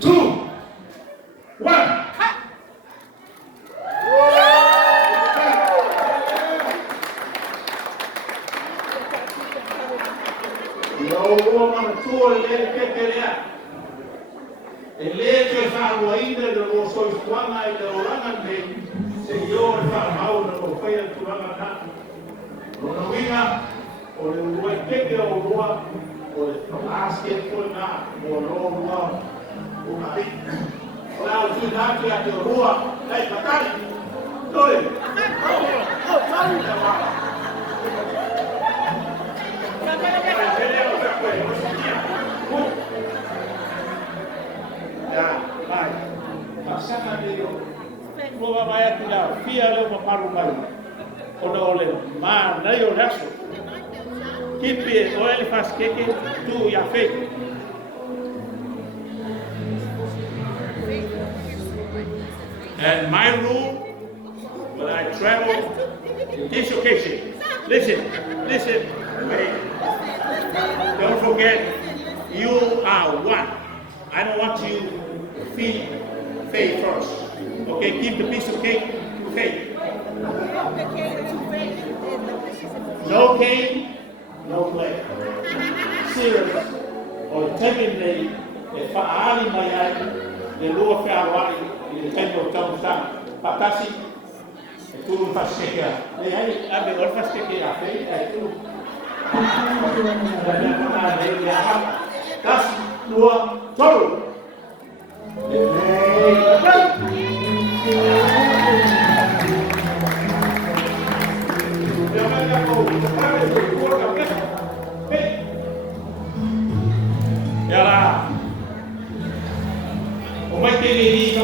2, 1. Yo mana tua le kekelea. Ele que fala ainda do nosso esquama e do oranga bem. Senhor fala mal no feia tu oranga na. No winga o le rua keke o rua o le basket foi na o rua o mai. Lá o cidade a do rua, dai patari. Doi. Vai. Pasaka dele. Loa vai atirar. Fia leu para paru mai. Quando olha, mas daí o resto. Kipi, ou ele faz queque, tu e a feita. And my rule, when I travel, this occasion, listen, wait. Don't forget, you are one. I don't want you to feed faith first. Okay, keep the piece of cake to faith. No cake, no play. Serious. Or taking the faali mayai, the lower fairway, the temple of Town Patasi, the two fast cake. They have the old fast cake, I think, I do. Das nur toll. Ya lah. O mai te ni